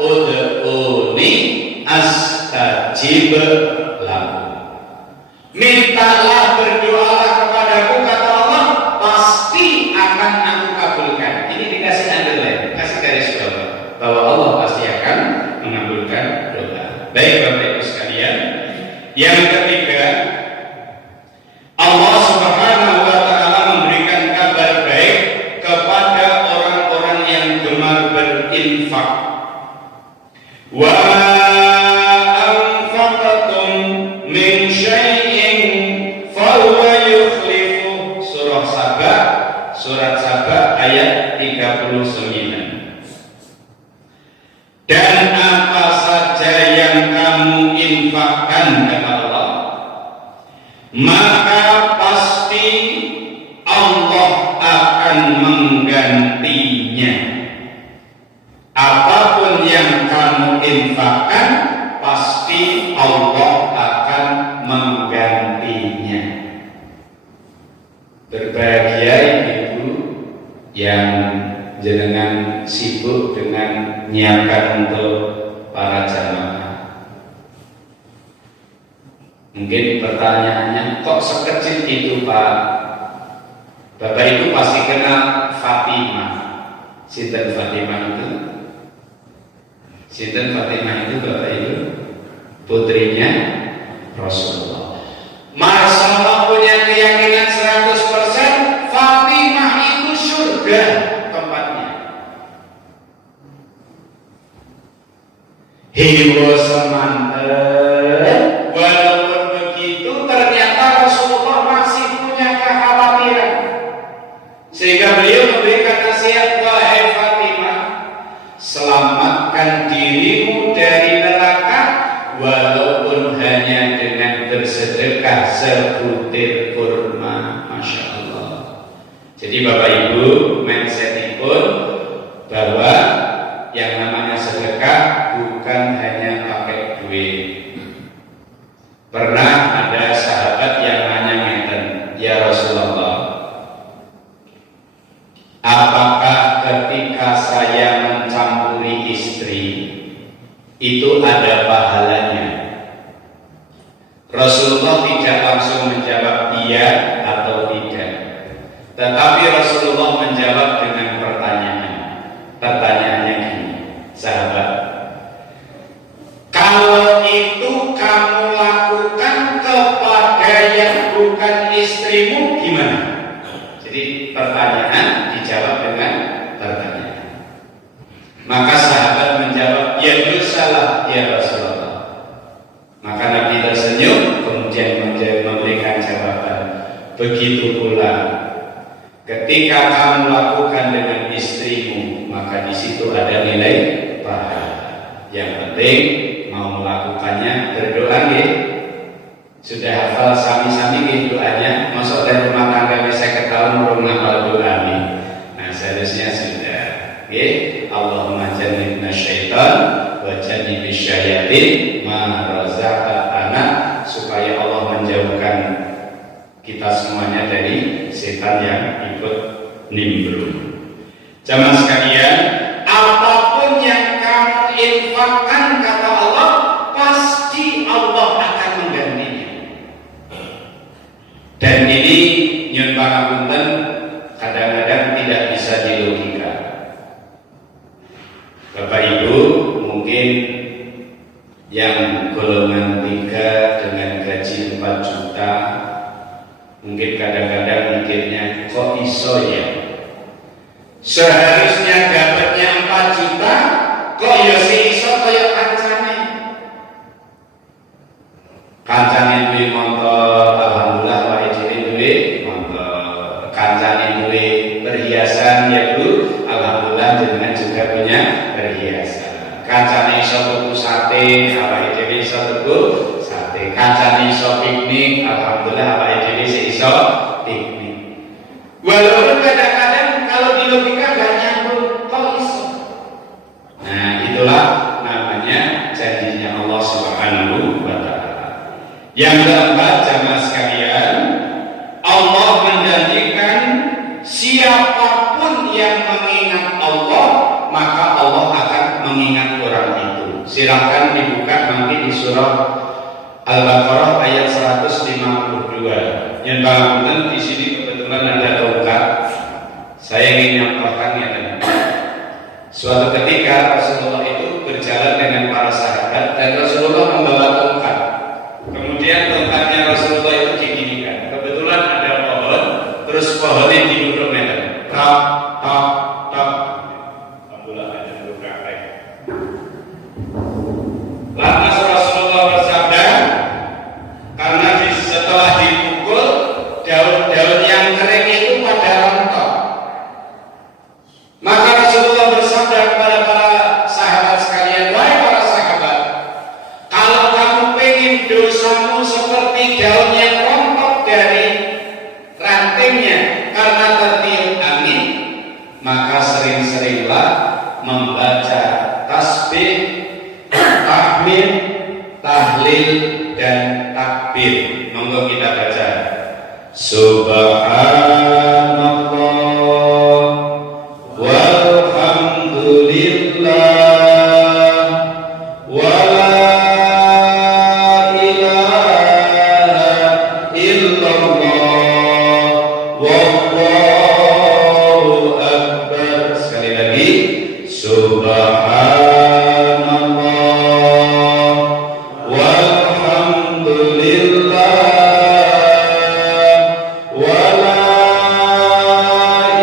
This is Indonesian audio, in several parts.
ud'uni astajib lakum. Mintalah, berdoalah kepadaku, kata Allah, pasti akan aku kabulkan. Ini dikasih underline, kasih garis bawah, bahwa Allah pasti akan mengabulkan doa. Baik Bapak Ibu sekalian, yang ketiga, Allah Subhanahu wa Ta'ala memberikan kabar baik kepada orang-orang yang gemar berinfak. Wa anfaqtum min syai'in fahuwa yukhlifu. Surat Saba ayat 39. Dan apa saja yang kamu infakkan, kata Allah, maka pasti Allah akan menggantinya. Apapun yang kamu infakkan, pasti Allah akan menggantinya. Berbahagia ibu yang jenengan sibuk dengan menyiapkan untuk para jamaah. Mungkin pertanyaannya, kok sekecil itu Pak? Bapak Ibu pasti kenal Fatimah. Sinten Fatimah itu? Sinten Fatimah itu Bapak Ibu? Putrinya Rasulullah. Masalah punya keyakinan 100%, Fatimah itu surga tempatnya. Hiwo semanten. Walaupun begitu, ternyata Rasulullah masih punya kekhawatiran, sehingga beliau memberikan nasihat, wahai Fatimah, selamatkan dirimu dari neraka walaupun hanya dengan bersedekah sebutir kurma. Masya Allah. Jadi Bapak Ibu, mindsetipun bahwa yang namanya sedekah bukan hanya pakai duit. Pernah ada sahabat yang nanya ngeten, ya Rasulullah, apakah ketika saya mencampuri istri itu ada pahalanya? Rasulullah tidak langsung menjawab iya atau tidak, tetapi Rasulullah menjawab dengan pertanyaan. Pertanyaannya gini, sahabat, kalau itu kamu lakukan kepada yang bukan istrimu, gimana? Jadi pertanyaan dijawab dengan pertanyaan. Maka sahabat menjawab, ya dosalah ya Rasulullah. Maka Nabi tersenyum, kemudian memberikan jawaban, begitu pula ketika kamu lakukan dengan istrimu, maka di situ ada nilai pahala. Yang penting mau melakukannya berdoa nggih. Sudah hafal sami-sami nggih doanya? Masuk dari rumah tangga bisa ketahuan urung hafal doa nih. Nah, seharusnya sudah. Nggih, Allahumma jannibna syaitan wa jannibish syayatin ma razaqtana, supaya Allah menjauhkan kita semuanya dari setan yang ikut nimbrung. Jamaah sekalian, apapun yang kamu infakkan, kata Allah, pasti Allah akan menggantinya. Dan ini nyun pangapunten kadang-kadang tidak bisa dilogika. Bapak Ibu mungkin yang golongan 3 dengan gaji 4 juta, mungkin kadang-kadang mikirnya, kok iso ya? Seharusnya dapatnya 4 juta, kok ya si iso kaya kancane. Kancane duwe motor, alhamdulillah wae dhewe duwe motor. Kancane duwe perhiasan, ya Bu, alhamdulillah dengan juga punya perhiasan. Kancane iso tuku sate, awake dhewe iso tuku sate. Kancane iso piknik, alhamdulillah awake dhewe iso piknik. Walaupun kadang-kadang kalau di logika gak nyambung, kok iso? Nah, itulah namanya janjinya Allah Subhanahu wa Ta'ala. Yang keempat, jamaah sekalian, Allah menjanjikan siapapun yang mengingat Allah, maka Allah akan mengingat orang Silahkan dibuka nanti di surah Al-Baqarah ayat 152. Yang bangun di sini kebetulan ada tongkat. Saya ingin nyampaikan ya teman. Suatu ketika Rasulullah itu berjalan dengan para sahabat dan Rasulullah membawa tongkat. Kemudian tongkatnya Rasulullah itu diginikan. Kebetulan ada pohon, terus pohonnya diukur meter. Tak, tak, tak. Alhamdulillah ada beberapa. Lantas Rasulullah bersabda, karena setelah dipukul daun-daun yang kering itu pada rontok. Maka Rasulullah bersabda kepada para sahabat sekalian, wahai para sahabat, kalau kamu pengen dosamu seperti daun yang rontok dari rantingnya karena tertiup angin, maka sering-seringlah membaca tasbih, tahmid, tahlil, dan takbir. Monggo kita baca. Subhanallah walhamdulillah wa la ilaha illallah wallahu akbar. Sekali lagi, subhanallah walhamdulillah wa la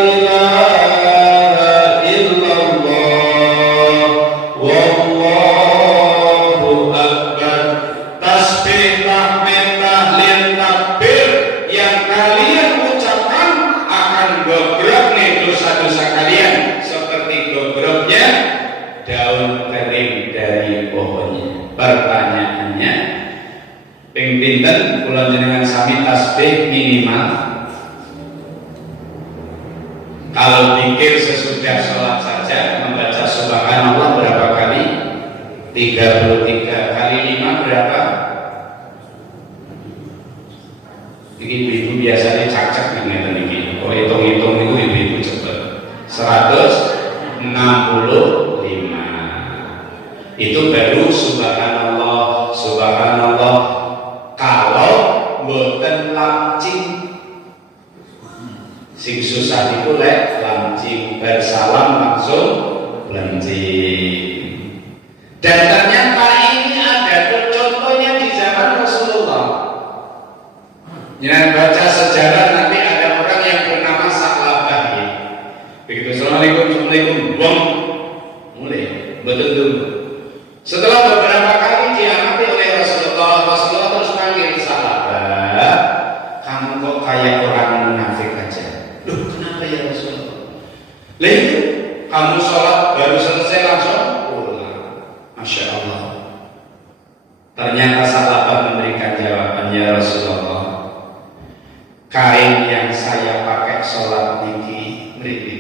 ilaha illallah wallahu akbar. Tasbih, tahmid, tahlil, takbir yang kalian ucapkan akan gogrok nih dosa-dosa kalian seperti gogroknya daun kering dari pohonnya. Pertanyaannya, ping pinten kula jenengan sami tasbih minimal? Kalau pikir sesudah sholat saja membaca subhanallah berapa kali? 33 kali 5 berapa? Ibu-ibu biasanya cacak dengan ini. Oh, hitung-hitung itu ibu-ibu cepat. 165. Itu baru subhanallah, subhanallah. Kalau boten lancing, sing susah itu lek lancing, bersalam langsung lancing. Dan ternyata ini ada contohnya di zaman Rasulullah. Jangan baca sejarah, nanti ada orang yang bernama Sa'labah ya. Begitu, assalamualaikum, assalamualaikum, buang, mulai, betul dulu. Setelah beberapa kali diamati oleh Rasulullah, Rasulullah terus panggil Sa'labah, kamu kok kayak orang munafik aja. Loh, kenapa ya Rasulullah? Lalu kamu sholat baru selesai langsung pulang. Masya Allah. Ternyata Sa'labah memberikan jawabannya, Rasulullah, kain yang saya pakai sholat niki mriki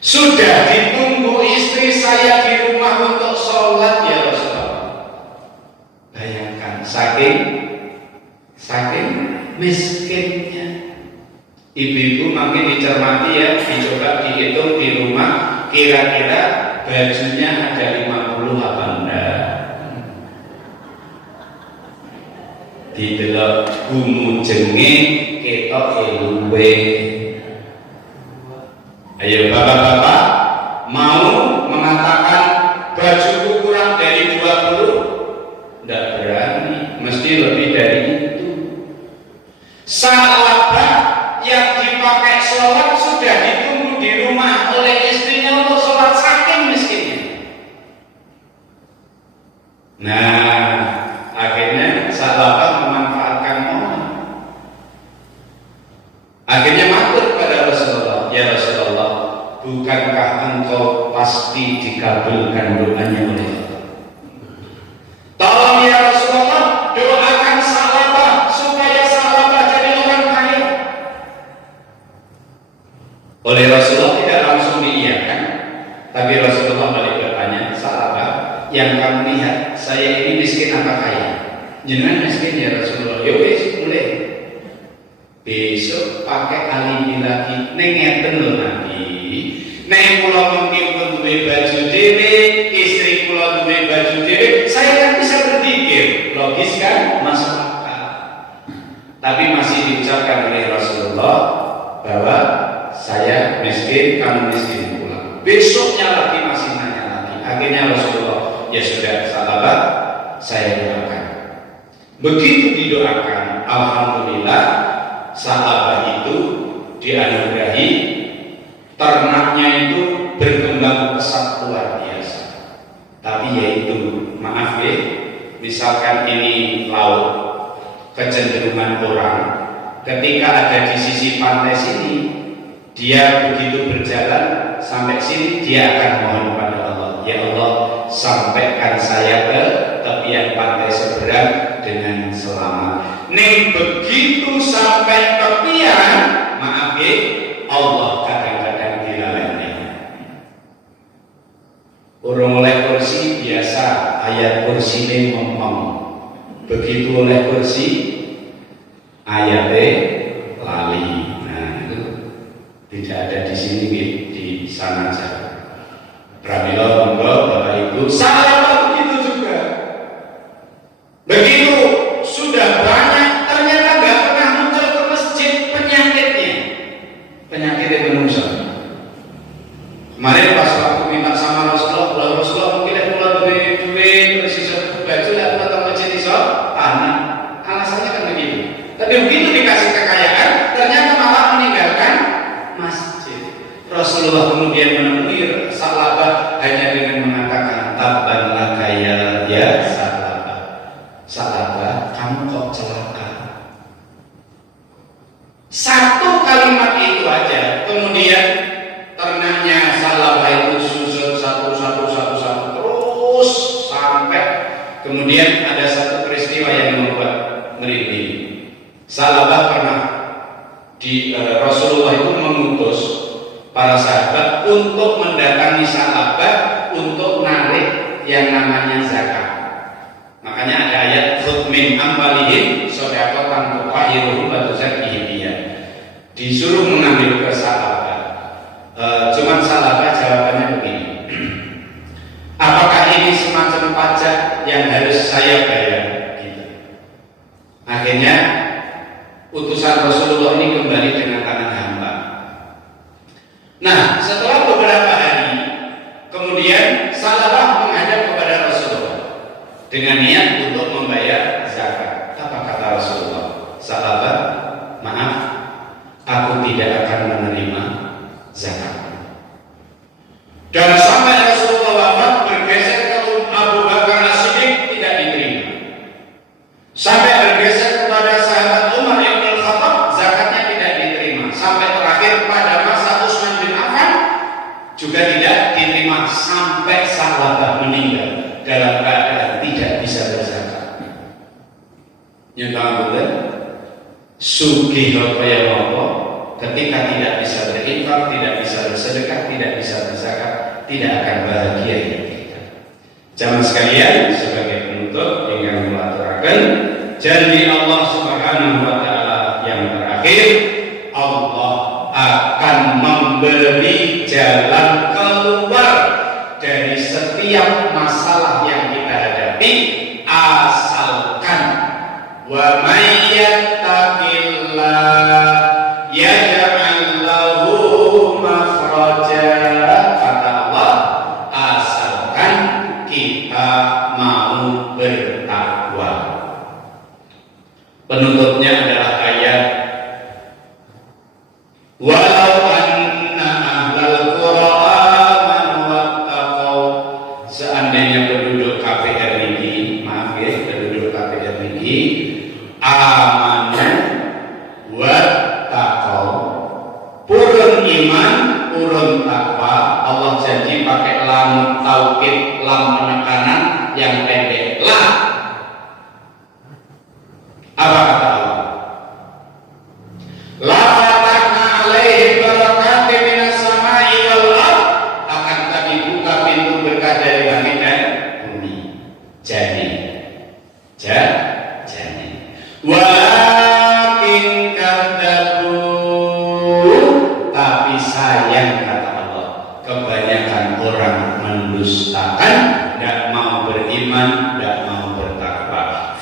sudah ditunggu istri saya di rumah untuk sholat ya Rasulullah. Bayangkan saking miskinnya. Ibu-ibu makin dicermati ya, dicoba dihitung di rumah, kira-kira bajunya ada 50 apa enggak? Didelok gumujenge ketok eluwe. Ayo bapak-bapak, mau mengatakan bajuku kurang dari 20? Tidak berani, mesti lebih dari itu. Sa'labah yang dipakai sholat sudah ditunggu di rumah oleh istrinya untuk sholat saking miskinnya. Nah, akhirnya Sa'labah memanfaatkan momen. Akhirnya matur kepada Rasulullah, ya Rasulullah, bukankah engkau pasti dikabulkan doanya oleh Allah? Tolong ya Rasulullah, doakan Sa'labah supaya Sa'labah jadi orang kaya. Oleh Rasulullah tidak langsung diiyakan, tapi Rasulullah balik bertanya, Sa'labah, yang kamu lihat saya ini miskin apa kaya? Jangan miskin ya Rasulullah. Ya wis, mulai besok pakai alibi lagi. Neng ngeten lho Nabi. Neng kula mungkin pun duwe baju dhewe, istri kula duwe logis kan, masuk akal. Tapi masih diucapkan oleh Rasulullah bahwa saya miskin, kamu miskin pula. Besoknya lagi masih nanya lagi. Akhirnya Rasulullah, ya sudah sahabat, saya doakan. Begitu didoakan, alhamdulillah sahabat itu dianugerahi ternaknya itu berkembang pesat luar biasa. Tapi yaitu maaf ya, misalkan ini laut, kecenderungan orang ketika ada di sisi pantai sini, dia begitu berjalan sampai sini, dia akan mohon kepada Allah, ya Allah sampaikan saya ke tepian pantai seberang dengan selamat. Nih begitu sampai tepian, maaf ya, Allah kadang-kadang dilalaikan. Orang oleh kursi biasa, ayat kursi ini ngomong. Begitu oleh kursi, ayatnya lali. Nah itu tidak ada di sini, di sana saja. Pramila monggo Bapak Ibu, salah begitu juga. Begitu sudah banyak, ternyata nggak pernah muncul ke masjid penyakitnya. Penyakitnya manusia. Kemarin pas waktu minta sama Rasulullah mungkin pulang duit terus iso baju lah pulang ke masjid iso tanah. Alasannya kan begitu. Tapi begitu dikasih kekayaan, ternyata malah meninggalkan masjid. Rasulullah kemudian menemui sahabat hanya dengan mengatakan tabban laka ya sahabat. Sahabat, kamu kok celaka? Satu kalimat itu aja, kemudian ternaknya sahabat itu susun satu terus sampai kemudian ada satu peristiwa yang membuat merinding. Sahabat pernah di Rasulullah itu mengutus para sahabat untuk mendatangi sahabat untuk narik yang namanya zakat. Makanya ada ayat khudh min amwalihim shadaqatan tutahhiruhum wa tuzakkihim biha. Disuruh mengambil ke sahabat. Cuman sahabat jawabannya begini. Apakah ini semacam pajak yang harus saya bayar? Gitu. Akhirnya utusan Rasulullah ini kembali dengan tangan hamba. Nah, setelah beberapa hari, kemudian sahabat menghadap kepada Rasulullah dengan niat untuk membayar zakat. Apa kata Rasulullah? Sahabat, maaf, aku tidak akan menerima zakat. Dan sampai Rasulullah wafat bergeser ke Abu Bakar As-Siddiq tidak diterima. Sampai bergeser kepada sahabat Umar Ibn Khattab, zakatnya tidak diterima. Sampai terakhir pada masa Utsman bin Affan juga tidak diterima sampai sahabat meninggal dalam keadaan tidak bisa berzakat. Nyata boleh sugih kaya apa ketika tidak bisa berinfak, tidak bisa bersedekah, tidak bisa berzakat, tidak akan bahagia hidup kita. Jamaah sekalian, sebagai penutup ingin mengaturakan janji Allah Subhanahu wa taala yang terakhir, Allah akan memberi jalan keluar dari setiap masalah yang kita hadapi, asalkan wa may yattaqillah yaj'al lahu makhraja. Kata Allah, asalkan kita mau bertakwa. Penutupnya adalah ayat walau anna ahlal qura amanu wattaqau. Seandainya penduduk KPR ini, maaf ya, penduduk KPR ini amanu wattaqau, purun iman, purun takwa. Allah janji pakai lam taukid, lam penekanan yang pendek. Apa kata Allah? La fatahna alaihim barakatin minas samai wal ardh, akan kami buka pintu berkah dari langit dan bumi. Jadi walakin kadzabu, tapi sayang kata Allah, kebanyakan orang mendustakan, tidak mau beriman, tidak mau bertakwa.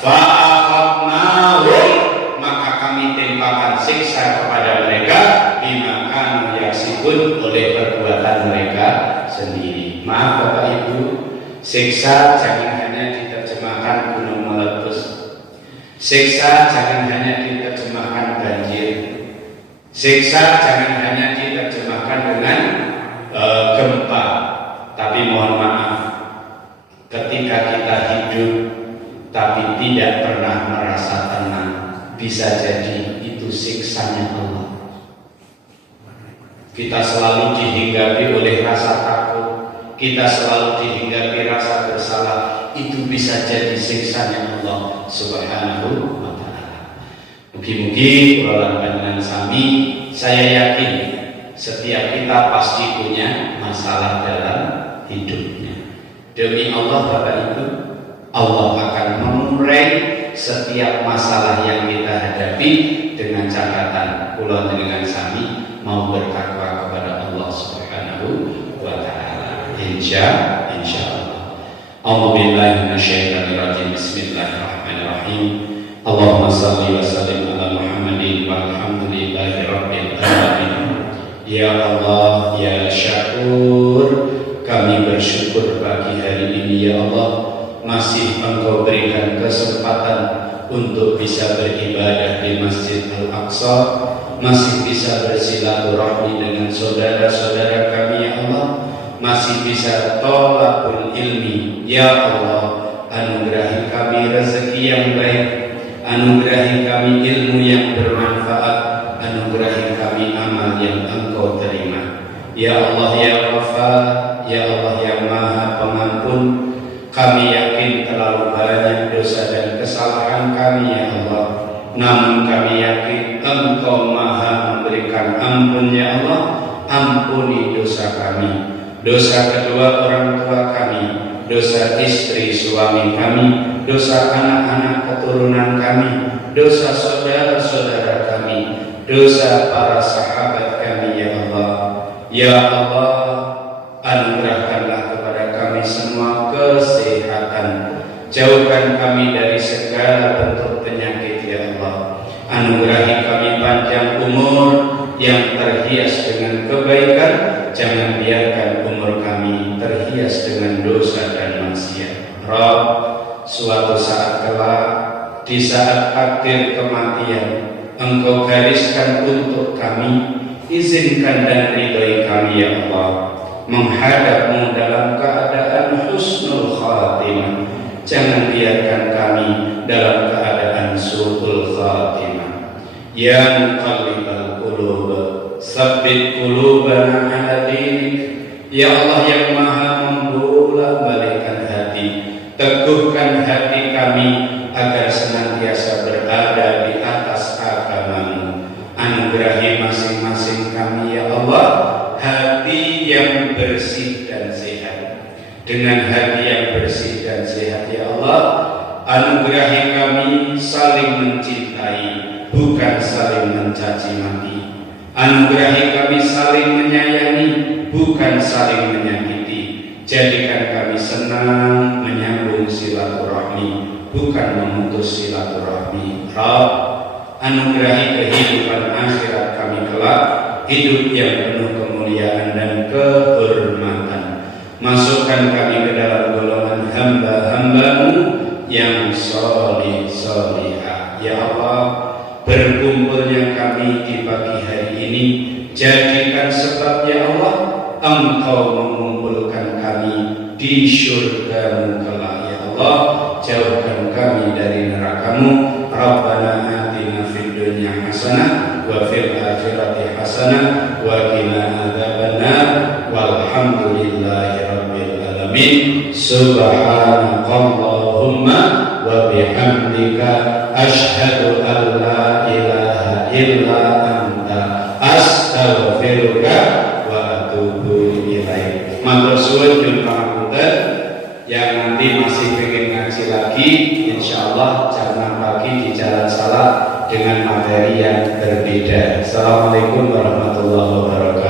siksa kepada mereka bima kanu yaksibun, oleh perbuatan mereka sendiri. Maaf Bapak Ibu, siksa jangan hanya diterjemahkan gunung meletus, siksa jangan hanya diterjemahkan banjir, siksa jangan hanya diterjemahkan dengan gempa. Tapi mohon maaf, ketika kita hidup tapi tidak pernah merasa tenang, bisa jadi itu siksanya Allah. Kita selalu dihinggapi oleh rasa takut, kita selalu dihinggapi rasa bersalah, itu bisa jadi siksanya Allah Subhanahu wa ta'ala. Mugi-mugi kula panjenengan sami, saya yakin setiap kita pasti punya masalah dalam hidupnya. Demi Allah Bapak Ibu, Allah akan mengurai setiap masalah yang kita hadapi dengan catatan kula dengan sami mau bertakwa kepada Allah Subhanahu wa ta'ala. Insyaallah. A'udzubillahi minasyaitonir rajim. Bismillahirrahmanirrahim. Allahumma shalli wa sallim ala Muhammadin walhamdulillahi rabbil alamin. Ya Allah, ya Syakur, kami bersyukur pagi hari ini ya Allah, masih Engkau berikan kesempatan untuk bisa beribadah di Masjid Al-Aqsa, masih bisa bersilaturahmi dengan saudara-saudara kami ya Allah, masih bisa thalabul ilmi ya Allah. Anugerahi kami rezeki yang baik, anugerahi kami ilmu yang bermanfaat, anugerahi kami amal yang Engkau terima ya Allah ya Ghafar, ya Allah yang Maha Pengampun. Kami yakin terlalu banyak dosa dan kesalahan kami ya Allah, namun kami yakin Engkau Maha memberikan ampun ya Allah. Ampuni dosa kami, dosa kedua orang tua kami, dosa istri suami kami, dosa anak-anak keturunan kami, dosa saudara-saudara kami, dosa para sahabat kami ya Allah. Ya Allah, anugerahkanlah kepada kami semua kesehatan, jauhkan kami dari segala bentuk penyakit ya Allah. Anugerahi kami panjang umur yang terhias dengan kebaikan, jangan biarkan umur kami terhias dengan dosa dan maksiat. Rabb, suatu saat kelak, di saat takdir kematian Engkau gariskan untuk kami, izinkan dan ridhoi kami ya Allah menghadapmu dalam keadaan husnul khatimah. Jangan biarkan kami dalam keadaan su'ul khatimah. Ya muqallibal qulub, tsabbit qulubana ala dinik. Ya Allah yang Maha membolak-balikkan hati, teguhkan hati kami agar senantiasa berada di atas agama-Mu. Anugerahi masing-masing kami ya Allah hati yang bersih dan sehat. Dengan hati yang bersih dan sehat ya Allah, anugerahi kami saling mencintai, bukan saling mencaci maki. Anugerahi kami saling menyayangi, bukan saling menyakiti. Jadikan kami senang menyambung silaturahmi, bukan memutus silaturahmi. Rabb, anugerahi kehidupan akhirat kami kelak, hidup yang penuh kemuliaan dan kehormatan. Masukkan kami ke dalam golongan hamba-hamba-Mu yang solih-solihah. Ya Allah, berkumpulnya kami di pagi hari ini jadikan sebab ya Allah Engkau mengumpulkan kami di syurga-Mu kelak ya Allah. Jauhkan kami dari neraka-Mu. Rabbana atina fid dunya hasanah wa fil akhirati hasanah wa qina adzabannar. Walhamdulillahi rabbil alamin. Subhanakallahumma wa bihamdika asyhadu an la ilaha illa anta astaghfiruka wa atubu ilaik. Matur suwun jeung pangapunten. Yang nanti masih pengen ngaji lagi, insyaallah jam 6 pagi di Jalan Salak dengan materi yang berbeda. Assalamualaikum warahmatullahi wabarakatuh.